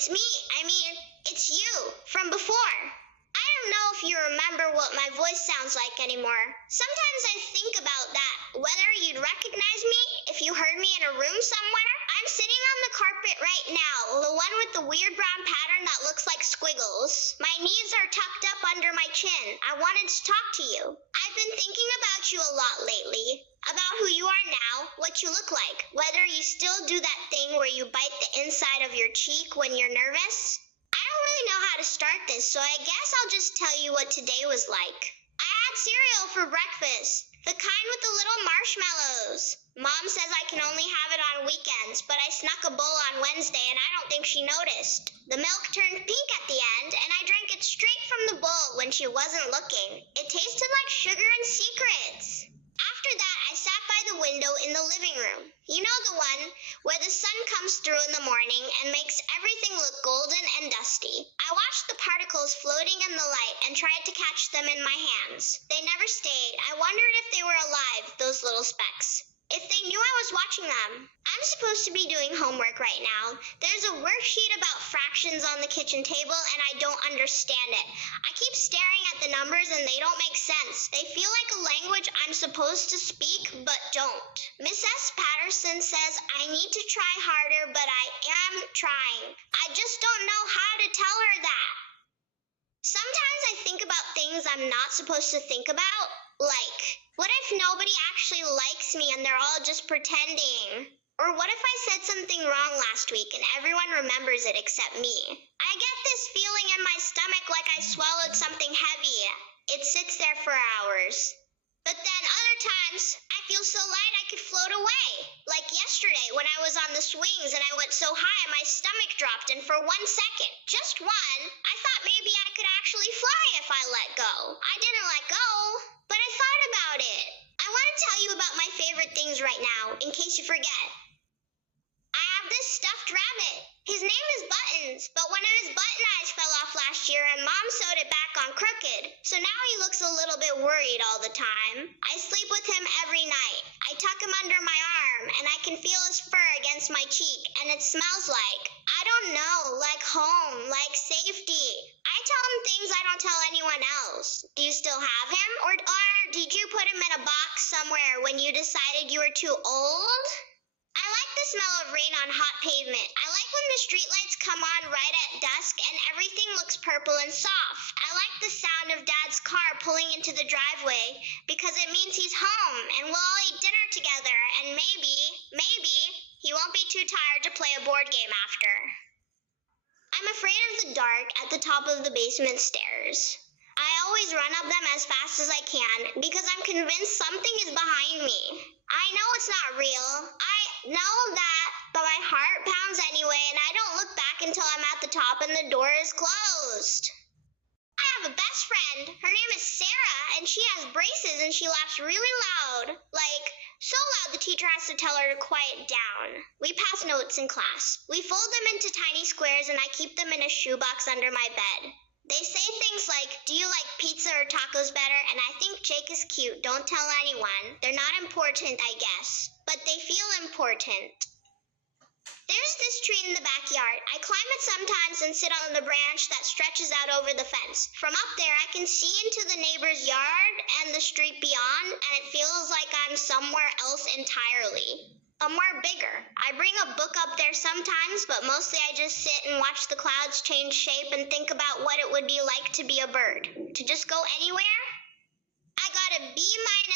it's me. It's you, from before. I don't know if you remember what my voice sounds like anymore. Sometimes I think about that, whether you'd recognize me if you heard me in a room somewhere. I'm sitting on the carpet right now, the one with the weird brown pattern that looks like squiggles. My knees are tucked up under my chin. I wanted to talk to you. I've been thinking about you a lot lately. About who you are now, what you look like, whether you still do that thing where you bite the inside of your cheek when you're nervous. I don't really know how to start this, so I guess I'll just tell you what today was like. I had cereal for breakfast, the kind with the little marshmallows. Mom says I can only have it on weekends, but I snuck a bowl on Wednesday and I don't think she noticed. The milk turned pink at the end, and I drank it straight from the bowl when she wasn't looking. It tasted like sugar and secrets. After that, I sat by the window in the living room. You know, the one where the sun comes through in the morning and makes everything look golden and dusty. I watched the particles floating in the light and tried to catch them in my hands. They never stayed. I wondered if they were alive, those little specks. If they knew I was watching them. I'm supposed to be doing homework right now. There's a worksheet about fractions on the kitchen table and I don't understand it. I keep staring at the numbers and they don't make sense. They feel like a language I'm supposed to speak but don't. Miss S. Patterson says I need to try harder, but I am trying. I just don't know how to tell her that. Sometimes I think about things I'm not supposed to think about. Like, what if nobody actually likes me and they're all just pretending? Or what if I said something wrong last week and everyone remembers it except me? I get this feeling in my stomach like I swallowed something heavy. It sits there for hours. But then other times, I feel so light I could float away. Like yesterday when I was on the swings and I went so high my stomach dropped, and for 1 second, just one, I thought maybe I could actually fly if I let go. I didn't let go, but I thought about it. I want to tell you about my favorite things right now, in case you forget. I have this stuffed rabbit. His name is Buttons, but one of his button eyes fell off last year and Mom sewed it back on crooked, so now he looks a little bit worried all the time. I sleep with him every night. I tuck him under my arm and I can feel his fur against my cheek, and it smells like, I don't know, like home, like safety. I tell him things I don't tell anyone else. Do you still have him? Or did you put him in a box somewhere when you decided you were too old? I like the smell of rain on hot pavement. I like when the streetlights come on right at dusk and everything looks purple and soft. I like the sound of Dad's car pulling into the driveway because it means he's home and we'll all eat dinner together, and maybe, he won't be too tired to play a board game after. I'm afraid of the dark at the top of the basement stairs. I always run up them as fast as I can because I'm convinced something is behind me. I know it's not real. I know that, but my heart pounds anyway, and I don't look back until I'm at the top and the door is closed. I have a best friend. Her name is Sarah, and she has braces and she laughs really loud. Like, so loud the teacher has to tell her to quiet down. We pass notes in class. We fold them into tiny squares and I keep them in a shoebox under my bed. They say things like, do you like pizza or tacos better? And I think Jake is cute. Don't tell anyone. They're not important, I guess. But they feel important. There's this tree in the backyard. I climb it sometimes and sit on the branch that stretches out over the fence. From up there, I can see into the neighbor's yard and the street beyond, and it feels like I'm somewhere else entirely. Somewhere bigger. I bring a book up there sometimes, but mostly I just sit and watch the clouds change shape and think about what it would be like to be a bird. To just go anywhere? I got a B-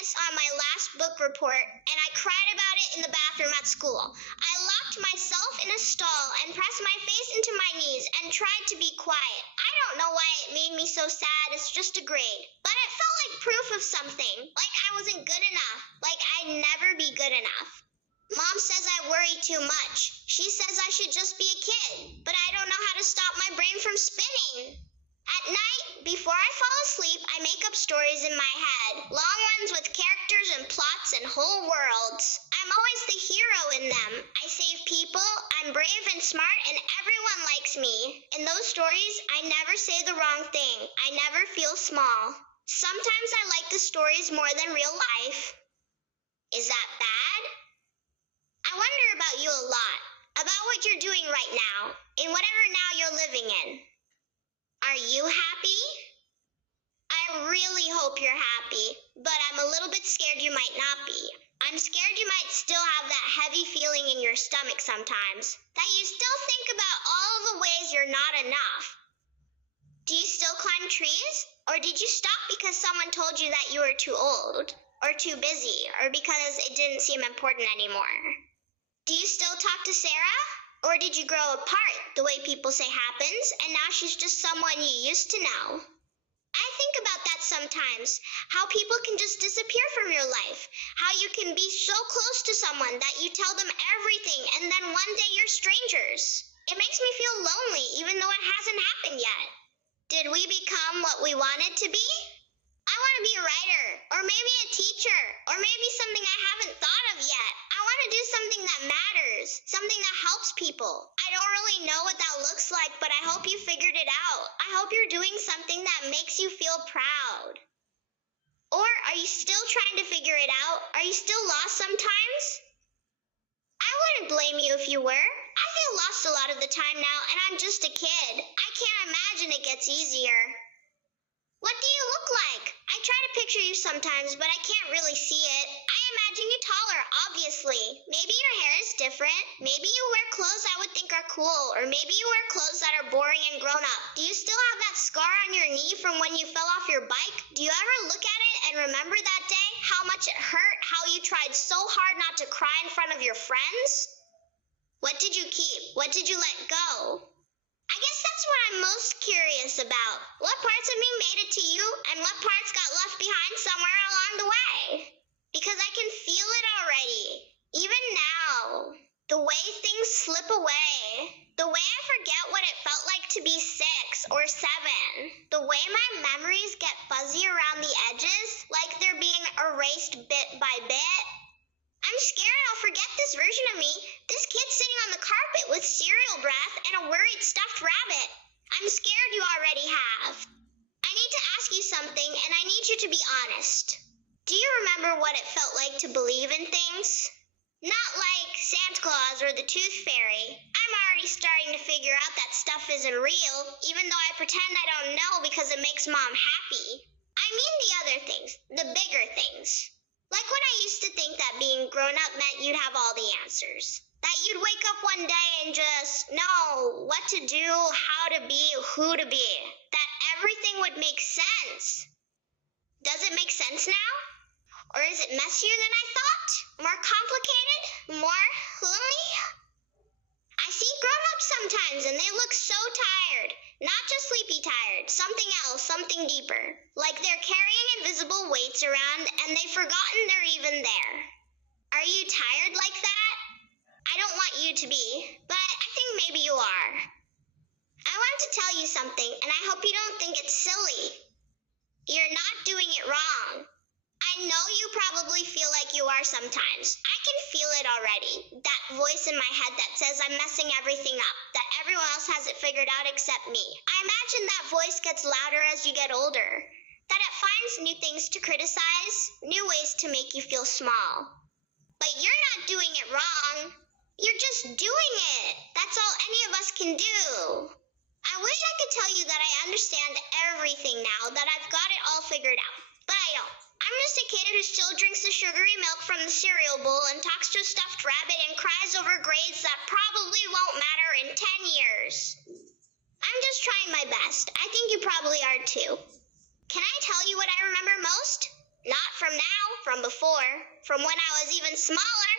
on my last book report, and I cried about it in the bathroom at school. I locked myself in a stall and pressed my face into my knees and tried to be quiet. I don't know why it made me so sad. It's just a grade. But it felt like proof of something. Like I wasn't good enough. Like I'd never be good enough. Mom says I worry too much. She says I should just be a kid, but I don't know how to stop my brain from spinning. At night, before I fall asleep, I make up stories in my head. Long ones with characters and plots and whole worlds. I'm always the hero in them. I save people, I'm brave and smart, and everyone likes me. In those stories, I never say the wrong thing. I never feel small. Sometimes I like the stories more than real life. Is that bad? I wonder about you a lot. about what you're doing right now, in whatever now you're living in. Are you happy? I really hope you're happy, but I'm a little bit scared you might not be. I'm scared you might still have that heavy feeling in your stomach sometimes, that you still think about all the ways you're not enough. Do you still climb trees? Or did you stop because someone told you that you were too old, or too busy, or because it didn't seem important anymore? Do you still talk to Sarah? Or did you grow apart, the way people say happens, and now she's just someone you used to know? I think about that sometimes, how people can just disappear from your life, how you can be so close to someone that you tell them everything and then one day you're strangers. It makes me feel lonely even though it hasn't happened yet. Did we become what we wanted to be? I want to be a writer, or maybe a teacher, or maybe something I haven't thought of yet. I want to do something that matters, something that helps people. I don't really know what that looks like, but I hope you figured it out. I hope you're doing something that makes you feel proud. Or are you still trying to figure it out? Are you still lost sometimes? I wouldn't blame you if you were. I feel lost a lot of the time now, and I'm just a kid. I can't imagine it gets easier. What do you look like? I try to picture you sometimes, but I can't really see it. I imagine you taller, obviously. Maybe your hair is different. Maybe you wear clothes I would think are cool, or maybe you wear clothes that are boring and grown up. Do you still have that scar on your knee from when you fell off your bike? Do you ever look at it and remember that day? How much it hurt? How you tried so hard not to cry in front of your friends? What did you keep? What did you let go? I guess that's what I'm most curious about. What parts of me made it to you, and what parts got left behind somewhere along the way? Because I can feel it already. Even now. The way things slip away. The way I forget what it felt like to be 6 or 7. The way my memories get fuzzy around the edges, like they're being erased bit by bit. I'm scared I'll forget this version of me, this kid sitting on the carpet with cereal breath and a worried stuffed rabbit. I'm scared you already have. I need to ask you something, and I need you to be honest. Do you remember what it felt like to believe in things? Not like Santa Claus or the Tooth Fairy. I'm already starting to figure out that stuff isn't real, even though I pretend I don't know because it makes Mom happy. I mean the other things, the bigger things. Like when I used to think that being grown up meant you'd have all the answers. That you'd wake up one day and just know what to do, how to be, who to be. That everything would make sense. Does it make sense now? Or is it messier than I thought? More complicated? More lonely? I see grown-ups sometimes and they look so tired. Not just sleepy tired, something else, something deeper. Like they're carrying invisible weights around and they've forgotten they're even there. Are you tired like that? I don't want you to be, but I think maybe you are. I want to tell you something, and I hope you don't think it's silly. You're not doing it wrong. I know you probably feel like you are sometimes. I can feel it already. That voice in my head that says I'm messing everything up, that everyone else has it figured out except me. I imagine that voice gets louder as you get older, that it finds new things to criticize, new ways to make you feel small. But you're not doing it wrong. You're just doing it. That's all any of us can do. I wish I could tell you that I understand everything now, that I've got it all figured out, but I don't. I'm just a kid who still drinks the sugary milk from the cereal bowl and talks to a stuffed rabbit and cries over grades that probably won't matter in 10 years. I'm just trying my best. I think you probably are too. Can I tell you what I remember most? Not from now, from before, from when I was even smaller.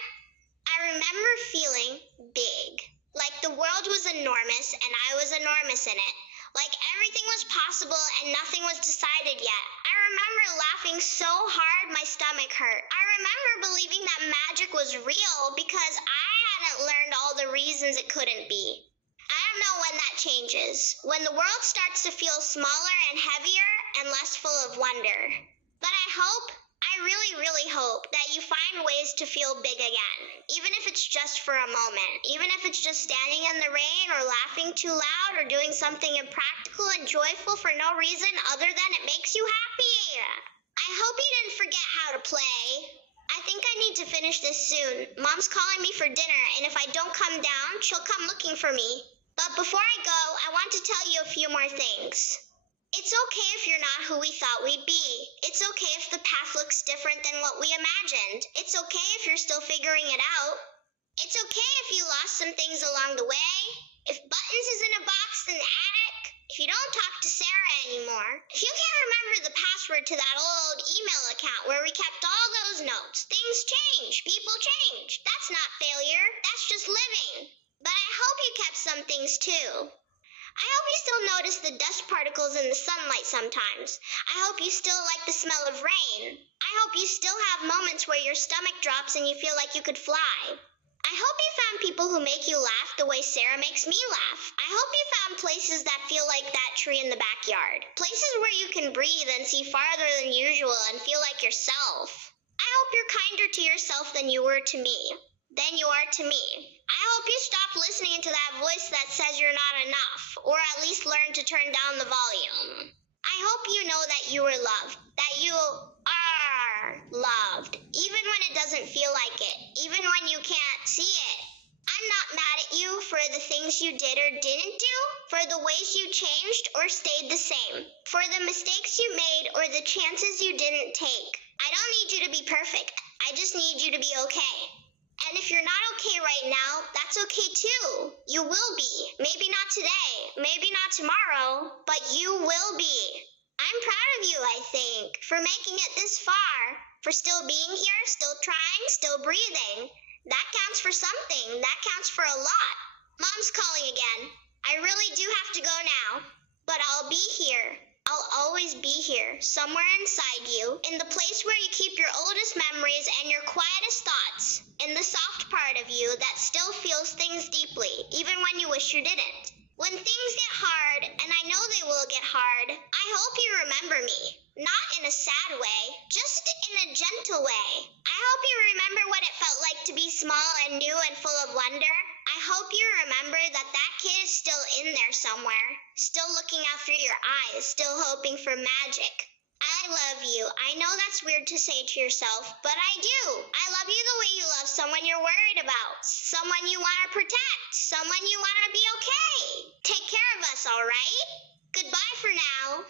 I remember feeling big, like the world was enormous and I was enormous in it. Like everything was possible and nothing was decided yet. I remember laughing so hard my stomach hurt. I remember believing that magic was real because I hadn't learned all the reasons it couldn't be. I don't know when that changes, when the world starts to feel smaller and heavier and less full of wonder. But I really hope that you find ways to feel big again, even if it's just for a moment, even if it's just standing in the rain or laughing too loud or doing something impractical and joyful for no reason other than it makes you happy. I hope you didn't forget how to play. I think I need to finish this soon. Mom's calling me for dinner, and if I don't come down, she'll come looking for me. But before I go, I want to tell you a few more things. It's okay if you're not who we thought we'd be. It's okay if the path looks different than what we imagined. It's okay if you're still figuring it out. It's okay if you lost some things along the way. If buttons is in a box in the attic. If you don't talk to Sarah anymore. If you can't remember the password to that old email account where we kept all those notes. Things change. People change. That's not failure. That's just living. But I hope you kept some things too. I hope you still notice the dust particles in the sunlight sometimes. I hope you still like the smell of rain. I hope you still have moments where your stomach drops and you feel like you could fly. I hope you found people who make you laugh the way Sarah makes me laugh. I hope you found places that feel like that tree in the backyard. Places where you can breathe and see farther than usual and feel like yourself. I hope you're kinder to yourself than you were to me. Than you are to me. I hope you stop listening to that voice that says you're not enough, or at least learn to turn down the volume. I hope you know that you are loved, that you are loved, even when it doesn't feel like it, even when you can't see it. I'm not mad at you for the things you did or didn't do, for the ways you changed or stayed the same, for the mistakes you made or the chances you didn't take. I don't need you to be perfect. I just need you to be okay. And if you're not okay right now, that's okay too. You will be. Maybe not today, maybe not tomorrow, but you will be. I'm proud of you, I think, for making it this far, for still being here, still trying, still breathing. That counts for something. That counts for a lot. Mom's calling again. I really do have to go now, but I'll be here. I'll always be here, somewhere inside you, in the place where you keep your oldest memories and your quietest thoughts, in the soft part of you that still feels things deeply, even when you wish you didn't. When things get hard, and I know they will get hard, I hope you remember me. Not in a sad way, just in a gentle way. I hope you remember what it felt like to be small and new and full of wonder. I hope you remember that that kid is still in there somewhere, still looking out through your eyes, still hoping for magic. I love you. I know that's weird to say to yourself, but I do. I love you the way you love someone you're worried about, someone you want to protect, someone you want to be okay. Take care of us, all right? Goodbye for now.